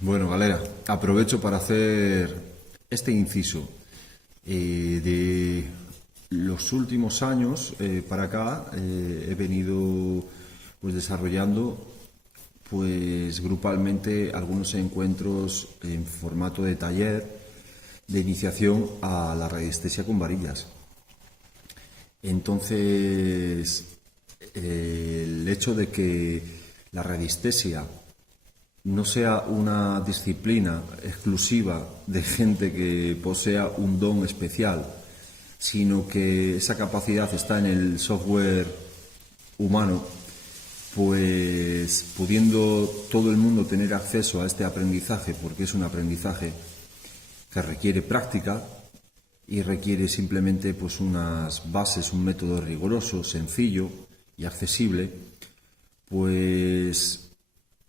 Bueno, galera, aprovecho para hacer este inciso. De los últimos años para acá he venido pues desarrollando pues grupalmente algunos encuentros en formato de taller de iniciación a la radiestesia con varillas. Entonces, el hecho de que la radiestesia no sea una disciplina exclusiva de gente que posea un don especial, sino que esa capacidad está en el software humano, pues pudiendo todo el mundo tener acceso a este aprendizaje, porque es un aprendizaje que requiere práctica y requiere simplemente pues unas bases, un método riguroso, sencillo y accesible, pues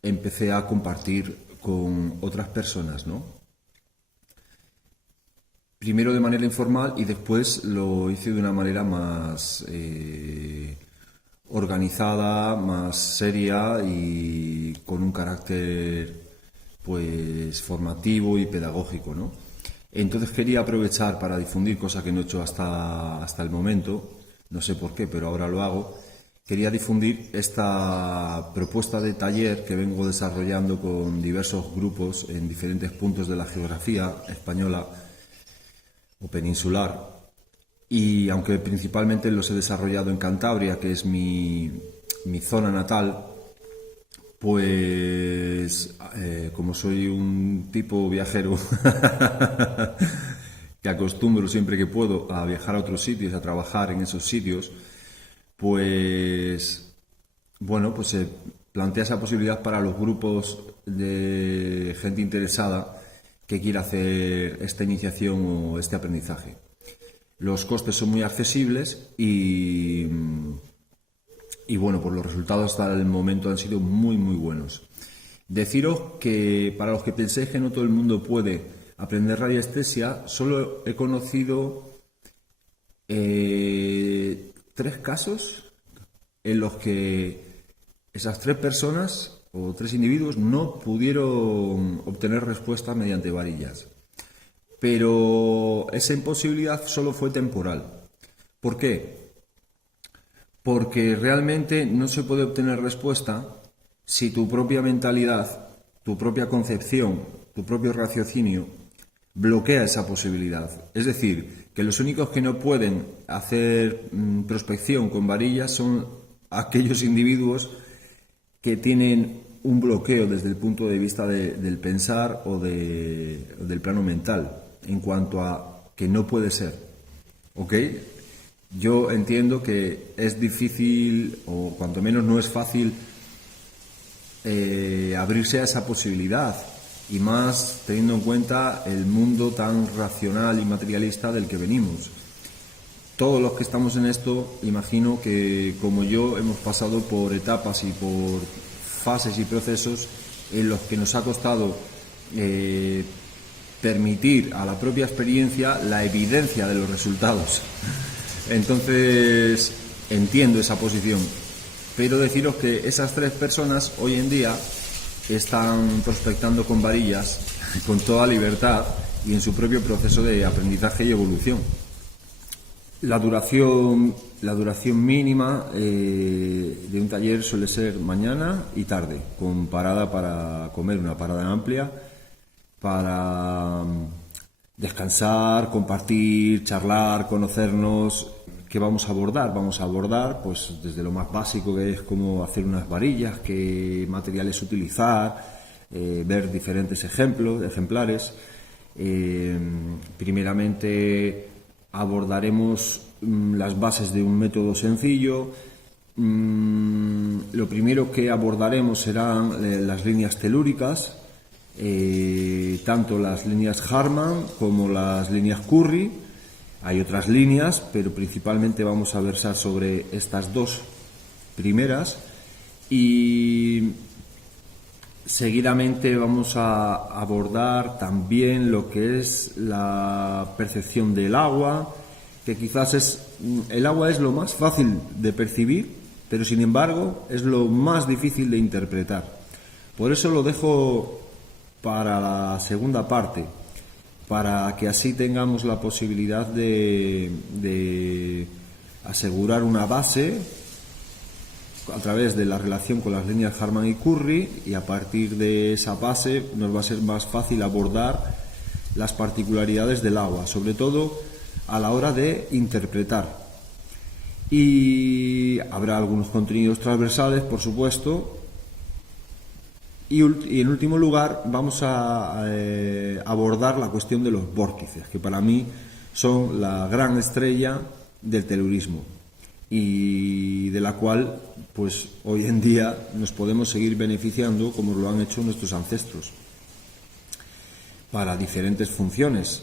empecé a compartir con otras personas, ¿no? Primero de manera informal y después lo hice de una manera más organizada, más seria y con un carácter pues formativo y pedagógico, ¿no? Entonces quería aprovechar para difundir, cosa que no he hecho hasta el momento, no sé por qué, pero ahora lo hago. Quería difundir esta propuesta de taller que vengo desarrollando con diversos grupos en diferentes puntos de la geografía española o peninsular. Y aunque principalmente los he desarrollado en Cantabria, que es mi zona natal, pues como soy un tipo viajero que acostumbro siempre que puedo a viajar a otros sitios, a trabajar en esos sitios, pues bueno, pues se plantea esa posibilidad para los grupos de gente interesada que quiera hacer esta iniciación o este aprendizaje. Los costes son muy accesibles y bueno, pues los resultados hasta el momento han sido muy buenos. Deciros que para los que penséis que no todo el mundo puede aprender radiestesia, solo he conocido 3 casos en los que esas 3 personas o 3 individuos no pudieron obtener respuesta mediante varillas. Pero esa imposibilidad solo fue temporal. ¿Por qué? Porque realmente no se puede obtener respuesta si tu propia mentalidad, tu propia concepción, tu propio raciocinio bloquea esa posibilidad. Es decir, que los únicos que no pueden hacer prospección con varillas son aquellos individuos que tienen un bloqueo desde el punto de vista del pensar o del plano mental, en cuanto a que no puede ser. ¿Ok? Yo entiendo que es difícil, o cuanto menos no es fácil, abrirse a esa posibilidad, y más teniendo en cuenta el mundo tan racional y materialista del que venimos. Todos los que estamos en esto, imagino que como yo hemos pasado por etapas y por fases y procesos en los que nos ha costado permitir a la propia experiencia la evidencia de los resultados. Entonces entiendo esa posición, pero deciros que esas 3 personas hoy en día están prospectando con varillas con toda libertad y en su propio proceso de aprendizaje y evolución. La duración mínima de un taller suele ser mañana y tarde, con parada para comer, una parada amplia para descansar, compartir, charlar, conocernos. ¿Qué vamos a abordar? Vamos a abordar pues desde lo más básico, que es cómo hacer unas varillas, qué materiales utilizar, ver diferentes ejemplares. Primeramente abordaremos las bases de un método sencillo. Lo primero que abordaremos serán las líneas telúricas, tanto las líneas Harman como las líneas Curry. Hay otras líneas, pero principalmente vamos a versar sobre estas dos primeras, y seguidamente vamos a abordar también lo que es la percepción del agua, que quizás el agua es lo más fácil de percibir, pero sin embargo es lo más difícil de interpretar. Por eso lo dejo para la segunda parte, para que así tengamos la posibilidad de asegurar una base a través de la relación con las líneas Harman y Curry, y a partir de esa base nos va a ser más fácil abordar las particularidades del agua, sobre todo a la hora de interpretar. Y habrá algunos contenidos transversales, por supuesto, y en último lugar vamos a abordar la cuestión de los vórtices, que para mí son la gran estrella del tellurismo y de la cual pues hoy en día nos podemos seguir beneficiando como lo han hecho nuestros ancestros para diferentes funciones,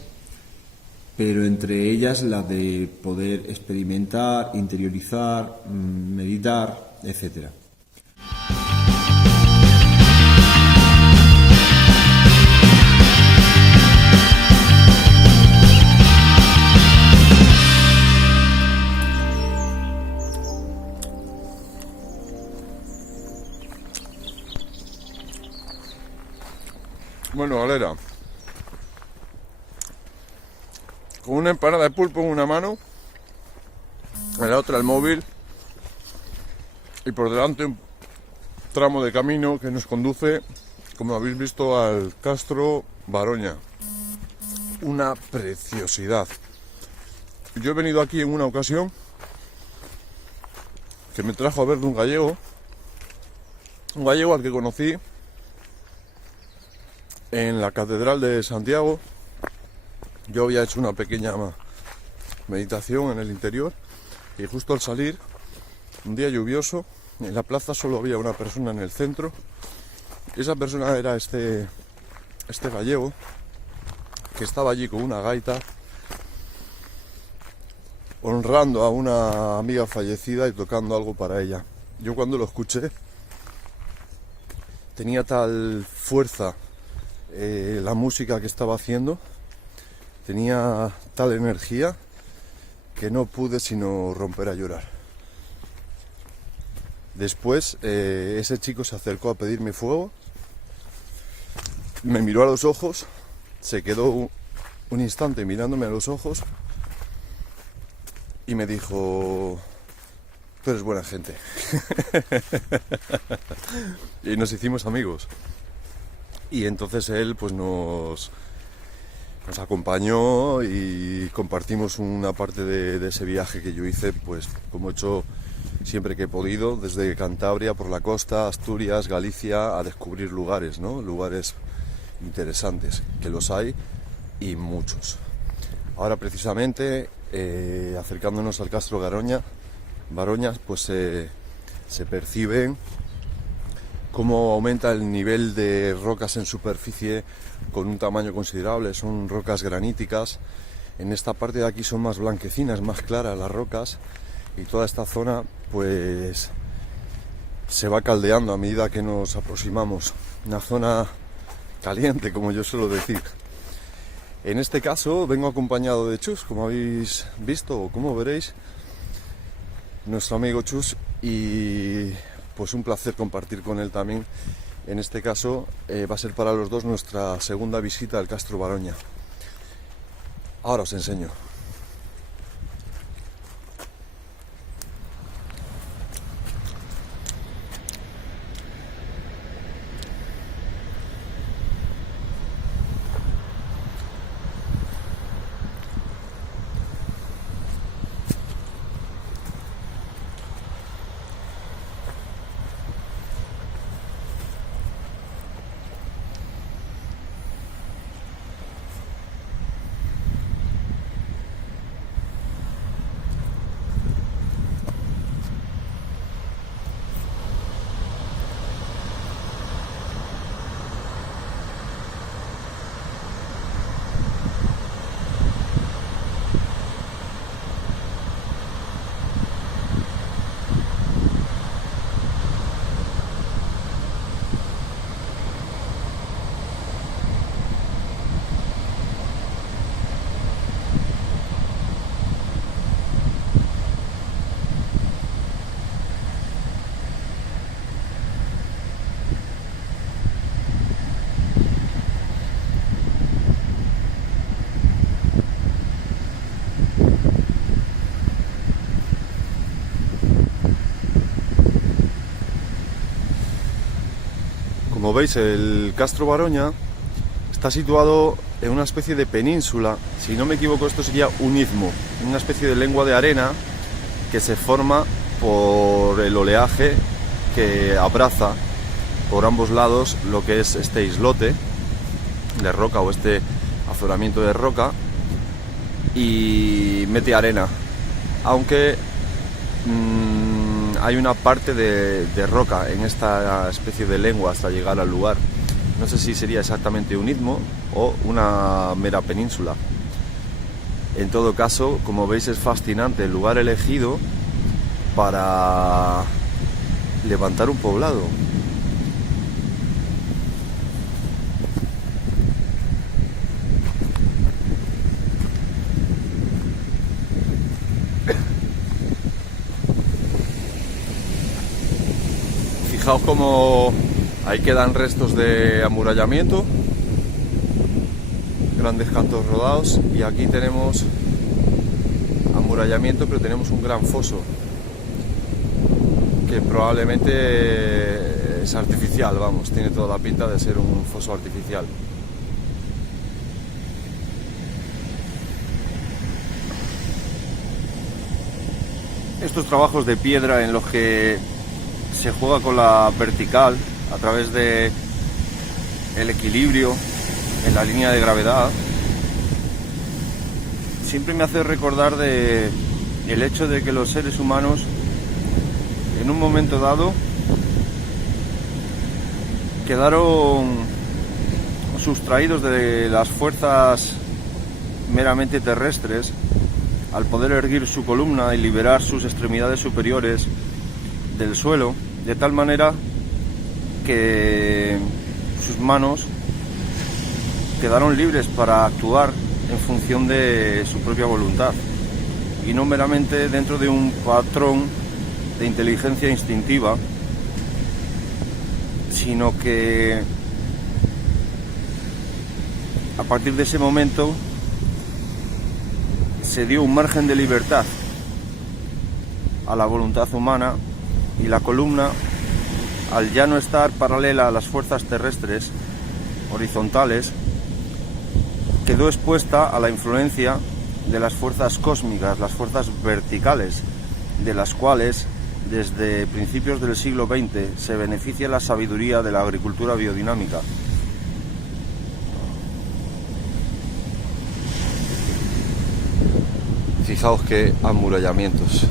pero entre ellas la de poder experimentar, interiorizar, meditar, etcétera. Bueno, galera, con una empanada de pulpo en una mano, en la otra el móvil, y por delante un tramo de camino que nos conduce, como habéis visto, al Castro Baroña. Una preciosidad. Yo he venido aquí en una ocasión que me trajo a ver de un gallego al que conocí en la Catedral de Santiago. Yo había hecho una pequeña meditación en el interior, y justo al salir, un día lluvioso, en la plaza solo había una persona en el centro, y esa persona era este gallego, que estaba allí con una gaita honrando a una amiga fallecida y tocando algo para ella. Yo cuando lo escuché tenía tal fuerza la música que estaba haciendo, tenía tal energía, que no pude sino romper a llorar. Después ese chico se acercó a pedirme fuego, me miró a los ojos, se quedó un instante mirándome a los ojos y me dijo: tú eres buena gente. Y nos hicimos amigos. Y entonces él pues nos acompañó y compartimos una parte de ese viaje que yo hice, pues como he hecho siempre que he podido, desde Cantabria por la costa, Asturias, Galicia, a descubrir lugares, ¿no? Lugares interesantes, que los hay y muchos. Ahora precisamente, acercándonos al Castro Baroña, pues se perciben cómo aumenta el nivel de rocas en superficie con un tamaño considerable. Son rocas graníticas. En esta parte de aquí son más blanquecinas, más claras las rocas, y toda esta zona pues se va caldeando a medida que nos aproximamos. Una zona caliente, como yo suelo decir. En este caso vengo acompañado de Chus, como habéis visto o como veréis, nuestro amigo Chus, y pues un placer compartir con él también. En este caso va a ser para los dos nuestra segunda visita al Castro Baroña. Ahora os enseño. veis, el Castro Baroña está situado en una especie de península. Si no me equivoco, esto sería un istmo, una especie de lengua de arena que se forma por el oleaje que abraza por ambos lados lo que es este islote de roca o este afloramiento de roca, y mete arena, aunque hay una parte de roca en esta especie de lengua hasta llegar al lugar. No sé si sería exactamente un istmo o una mera península. En todo caso, como veis, es fascinante el lugar elegido para levantar un poblado. Fijaos cómo ahí quedan restos de amurallamiento, grandes cantos rodados, y aquí tenemos amurallamiento, pero tenemos un gran foso que probablemente es artificial, vamos, tiene toda la pinta de ser un foso artificial. Estos trabajos de piedra en los que se juega con la vertical a través de el equilibrio en la línea de gravedad, siempre me hace recordar de el hecho de que los seres humanos en un momento dado quedaron sustraídos de las fuerzas meramente terrestres al poder erguir su columna y liberar sus extremidades superiores del suelo, de tal manera que sus manos quedaron libres para actuar en función de su propia voluntad y no meramente dentro de un patrón de inteligencia instintiva, sino que a partir de ese momento se dio un margen de libertad a la voluntad humana, y la columna, al ya no estar paralela a las fuerzas terrestres horizontales, quedó expuesta a la influencia de las fuerzas cósmicas, las fuerzas verticales, de las cuales desde principios del siglo XX se beneficia la sabiduría de la agricultura biodinámica. Fijaos qué amurallamientos.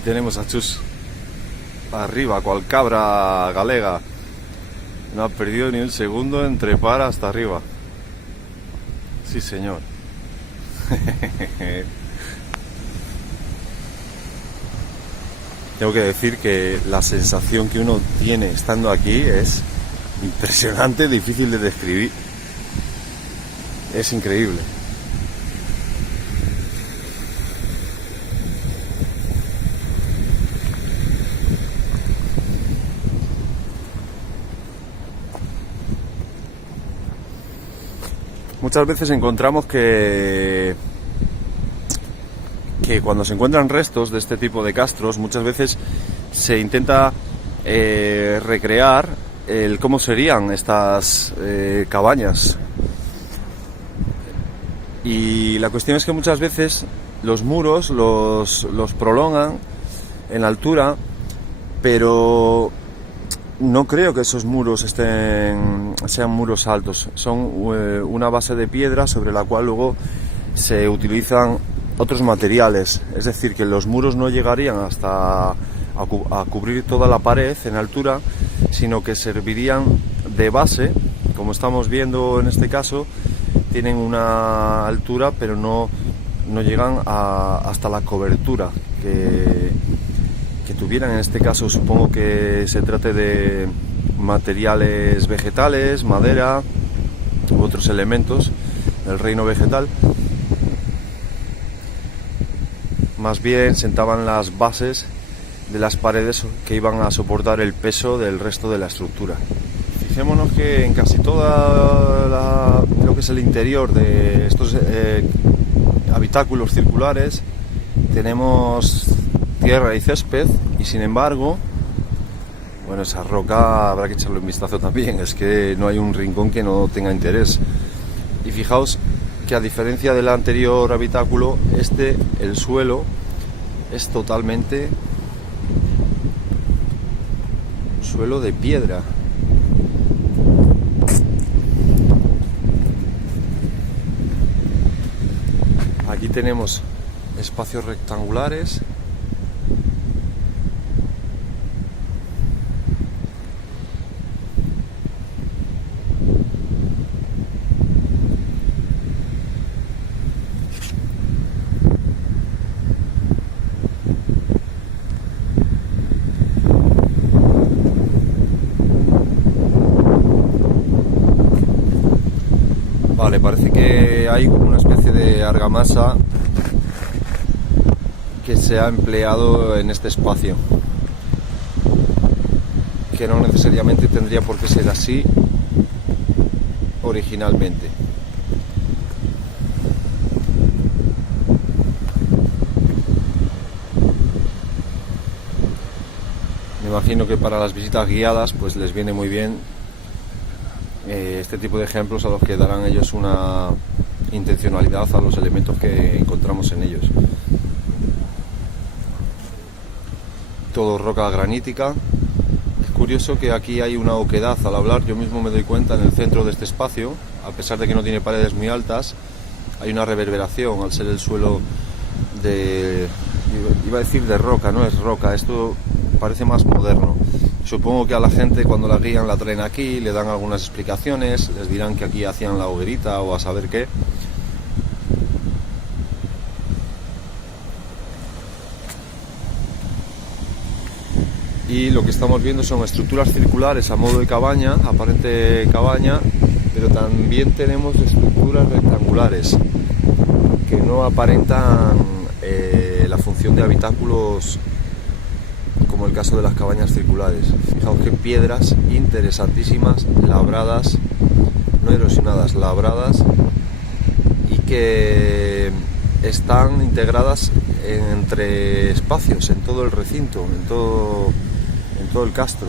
Ahí tenemos a Chus arriba, cual cabra galega. No ha perdido ni un segundo en trepar hasta arriba. Sí, señor. Tengo que decir que la sensación que uno tiene estando aquí es impresionante, difícil de describir. Es increíble. Muchas veces encontramos que cuando se encuentran restos de este tipo de castros, muchas veces se intenta recrear cómo serían estas cabañas. Y la cuestión es que muchas veces los muros los prolongan en la altura, pero no creo que esos muros sean muros altos. Son una base de piedra sobre la cual luego se utilizan otros materiales. Es decir, que los muros no llegarían hasta a cubrir toda la pared en altura, sino que servirían de base, como estamos viendo en este caso. Tienen una altura, pero no llegan hasta la cobertura que tuvieran. En este caso supongo que se trate de materiales vegetales, madera u otros elementos del reino vegetal. Más bien sentaban las bases de las paredes que iban a soportar el peso del resto de la estructura. Fijémonos que en casi toda lo que es el interior de estos habitáculos circulares tenemos tierra y césped, y sin embargo, bueno, esa roca habrá que echarle un vistazo también. Es que no hay un rincón que no tenga interés. Y fijaos que a diferencia del anterior habitáculo, el suelo es totalmente suelo de piedra. Aquí tenemos espacios rectangulares. Vale, parece que hay una especie de argamasa que se ha empleado en este espacio, que no necesariamente tendría por qué ser así originalmente. Me imagino que para las visitas guiadas pues les viene muy bien este tipo de ejemplos, a los que darán ellos una intencionalidad a los elementos que encontramos en ellos. Todo roca granítica. Es curioso que aquí hay una oquedad. Al hablar yo mismo me doy cuenta, en el centro de este espacio, a pesar de que no tiene paredes muy altas, hay una reverberación al ser el suelo iba a decir de roca, no es roca, esto parece más moderno. Supongo que a la gente, cuando la guían, la traen aquí, le dan algunas explicaciones, les dirán que aquí hacían la hoguerita o a saber qué. Y lo que estamos viendo son estructuras circulares a modo de cabaña, aparente cabaña, pero también tenemos estructuras rectangulares que no aparentan la función de habitáculos, como el caso de las cabañas circulares. Fijaos que piedras interesantísimas, labradas, no erosionadas, labradas, y que están integradas entre espacios, en todo el recinto, en todo el castro.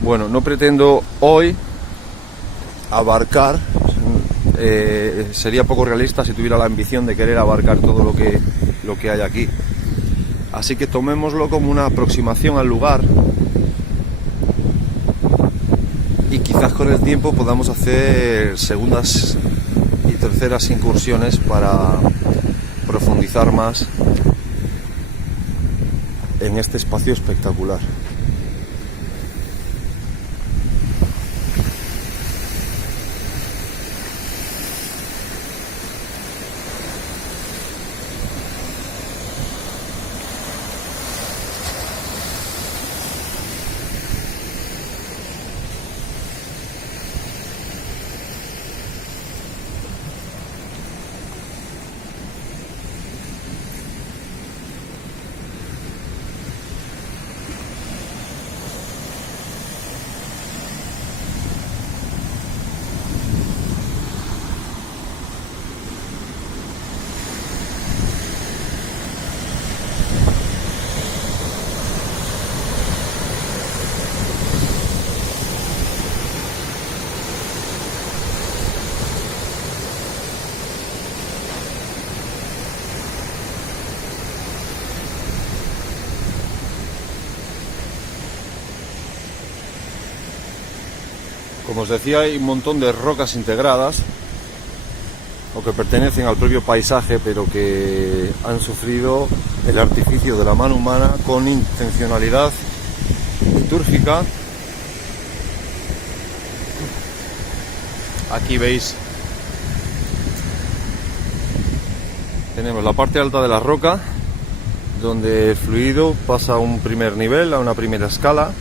Bueno, no pretendo hoy abarcar, sería poco realista si tuviera la ambición de querer abarcar todo lo que hay aquí. Así que tomémoslo como una aproximación al lugar, y quizás con el tiempo podamos hacer segundas y terceras incursiones para profundizar más en este espacio espectacular. Como os decía, hay un montón de rocas integradas o que pertenecen al propio paisaje, pero que han sufrido el artificio de la mano humana con intencionalidad litúrgica. Aquí veis, tenemos la parte alta de la roca, donde el fluido pasa a un primer nivel, a una primera escala.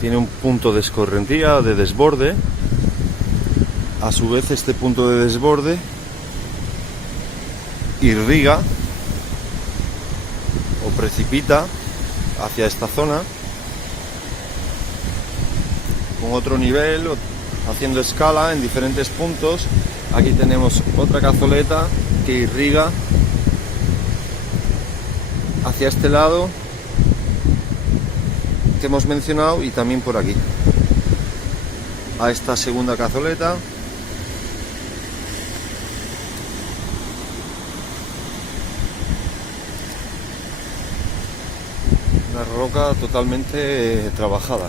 Tiene un punto de escorrentía, de desborde. A su vez, este punto de desborde irriga o precipita hacia esta zona con otro nivel, haciendo escala en diferentes puntos. Aquí tenemos otra cazoleta que irriga hacia este lado que hemos mencionado, y también por aquí a esta segunda cazoleta. Una roca totalmente trabajada.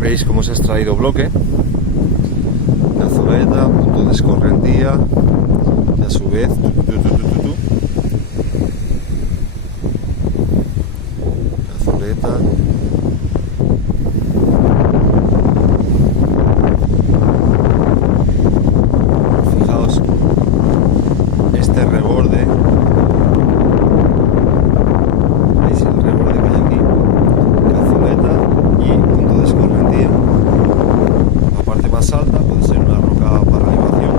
Veis cómo se ha extraído bloque, cazoleta, punto de escorrentía, y a su vez plazoleta. Fijaos este reborde. ¿Veis el reborde que hay aquí? Plazoleta y punto de escorrentía. La parte más alta puede ser una roca para elevación.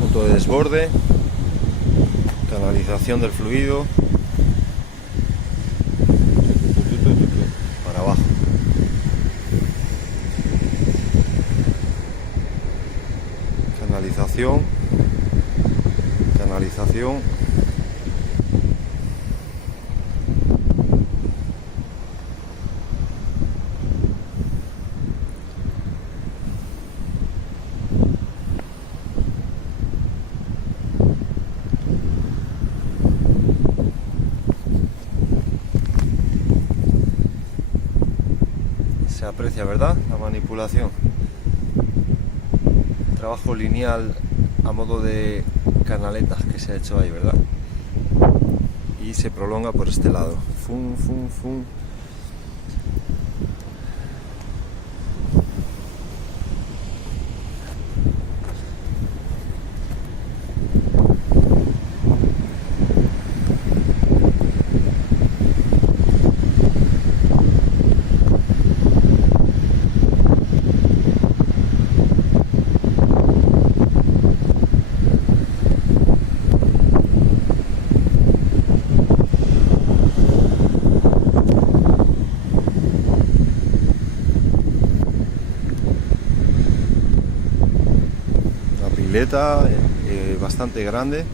Punto de desborde, canalización del fluido para abajo. Canalización. Se aprecia, ¿verdad? La manipulación. Trabajo lineal a modo de canaletas que se ha hecho ahí, ¿verdad? Y se prolonga por este lado. Fum, fum, fum. Pileta bastante grande.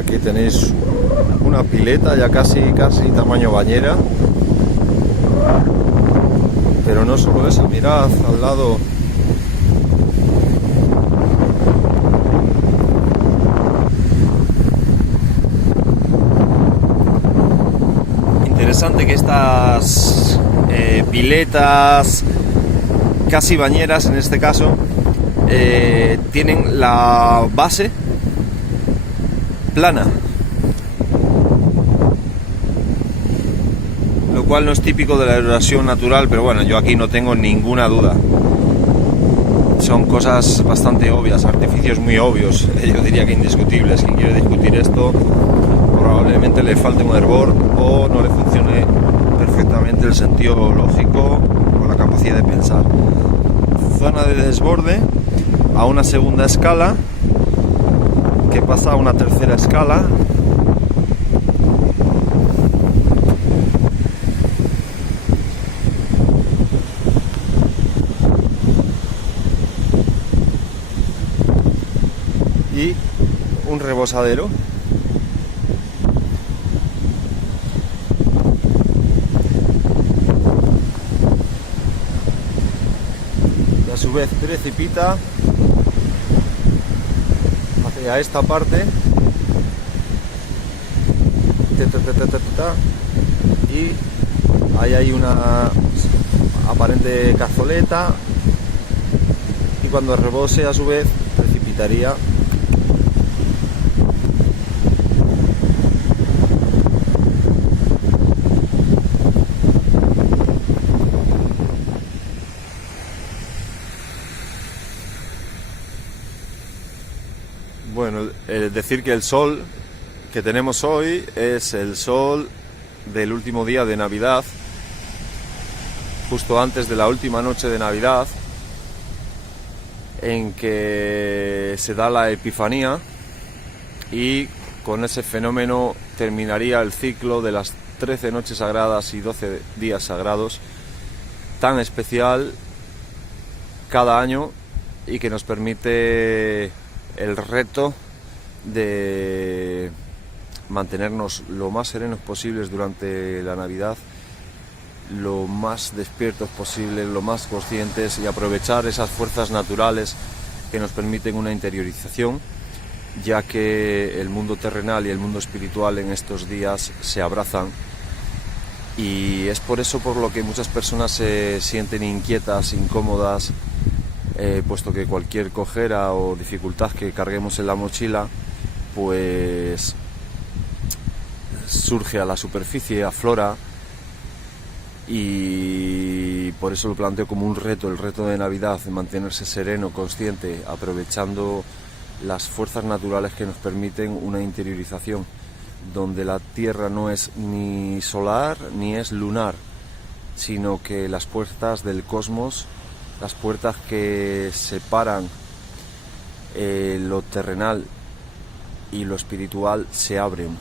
Aquí tenéis una pileta ya casi tamaño bañera. Pero no solo eso, mirad al lado. Interesante que estas piletas casi bañeras en este caso tienen la base plana, lo cual no es típico de la erosión natural, pero bueno, yo aquí no tengo ninguna duda. Son cosas bastante obvias, artificios muy obvios, yo diría que indiscutibles. Quien quiere discutir esto probablemente le falte un hervor o no le funcione perfectamente el sentido lógico o la capacidad de pensar. Zona de desborde a una segunda escala que pasa a una tercera escala. Y un rebosadero. Y a su vez precipita hacia esta parte. y ahí hay una aparente cazoleta, y cuando rebose a su vez precipitaría Bueno, decir que el sol que tenemos hoy es el sol del último día de Navidad, justo antes de la última noche de Navidad, en que se da la Epifanía, y con ese fenómeno terminaría el ciclo de las 13 noches sagradas y 12 días sagrados, tan especial cada año y que nos permite el reto de mantenernos lo más serenos posibles durante la Navidad, lo más despiertos posibles, lo más conscientes, y aprovechar esas fuerzas naturales que nos permiten una interiorización, ya que el mundo terrenal y el mundo espiritual en estos días se abrazan, y es por eso por lo que muchas personas se sienten inquietas, incómodas, puesto que cualquier cojera o dificultad que carguemos en la mochila pues surge a la superficie, aflora, y por eso lo planteo como un reto, el reto de Navidad, de mantenerse sereno, consciente, aprovechando las fuerzas naturales que nos permiten una interiorización, donde la Tierra no es ni solar ni es lunar, sino que las puertas del cosmos, las puertas que separan lo terrenal y lo espiritual, se abren.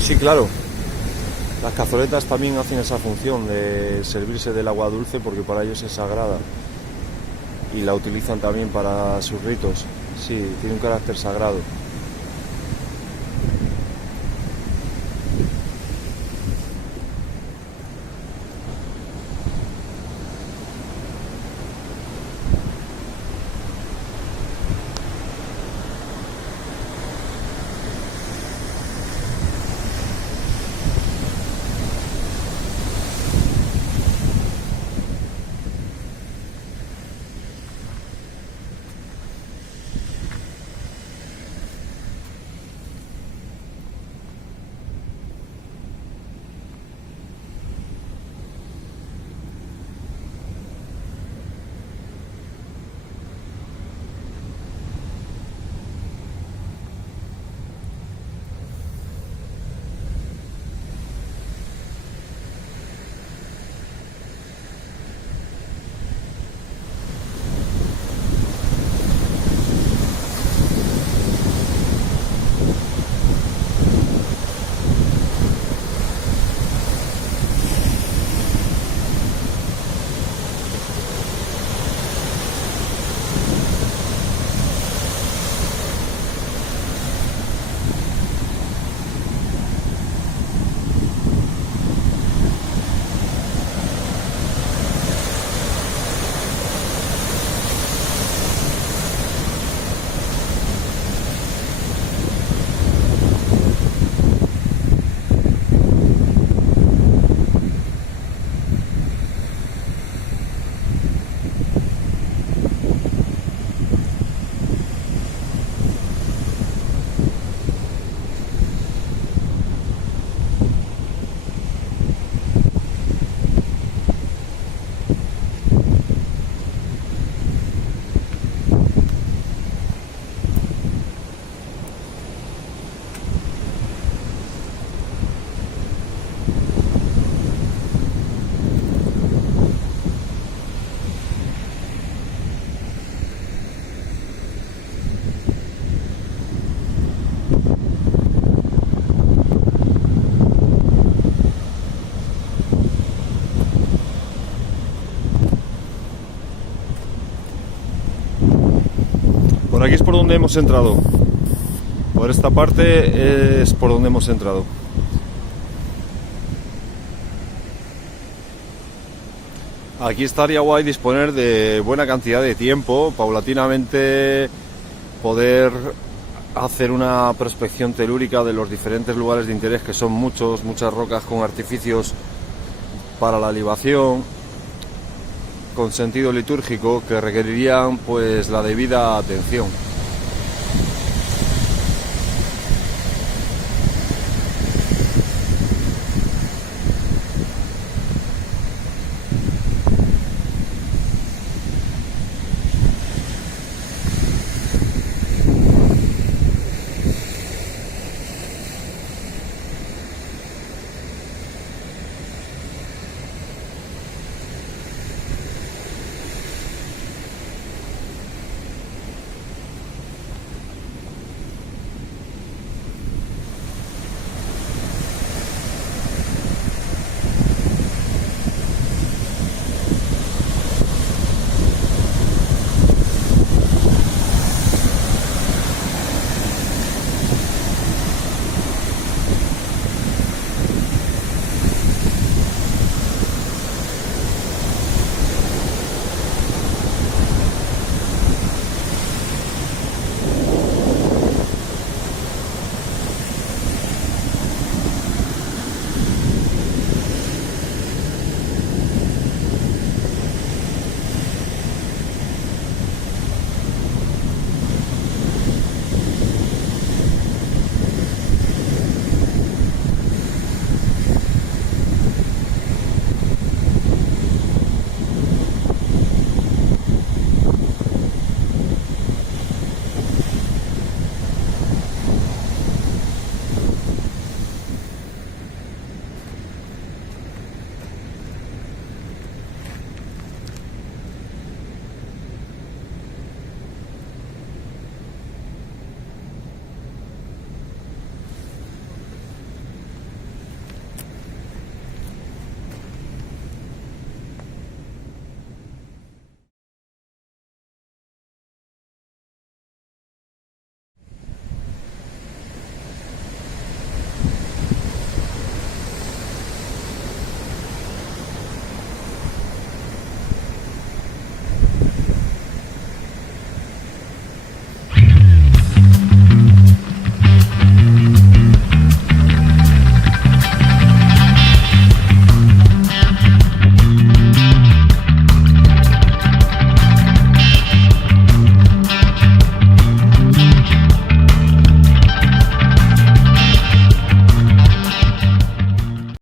Sí, claro. Las cazoletas también hacen esa función de servirse del agua dulce, porque para ellos es sagrada, y la utilizan también para sus ritos. Sí, tiene un carácter sagrado. aquí es por donde hemos entrado. Por esta parte es por donde hemos entrado. Aquí estaría guay disponer de buena cantidad de tiempo, paulatinamente poder hacer una prospección telúrica de los diferentes lugares de interés, que son muchas rocas con artificios para la libación, con sentido litúrgico, que requerirían pues la debida atención.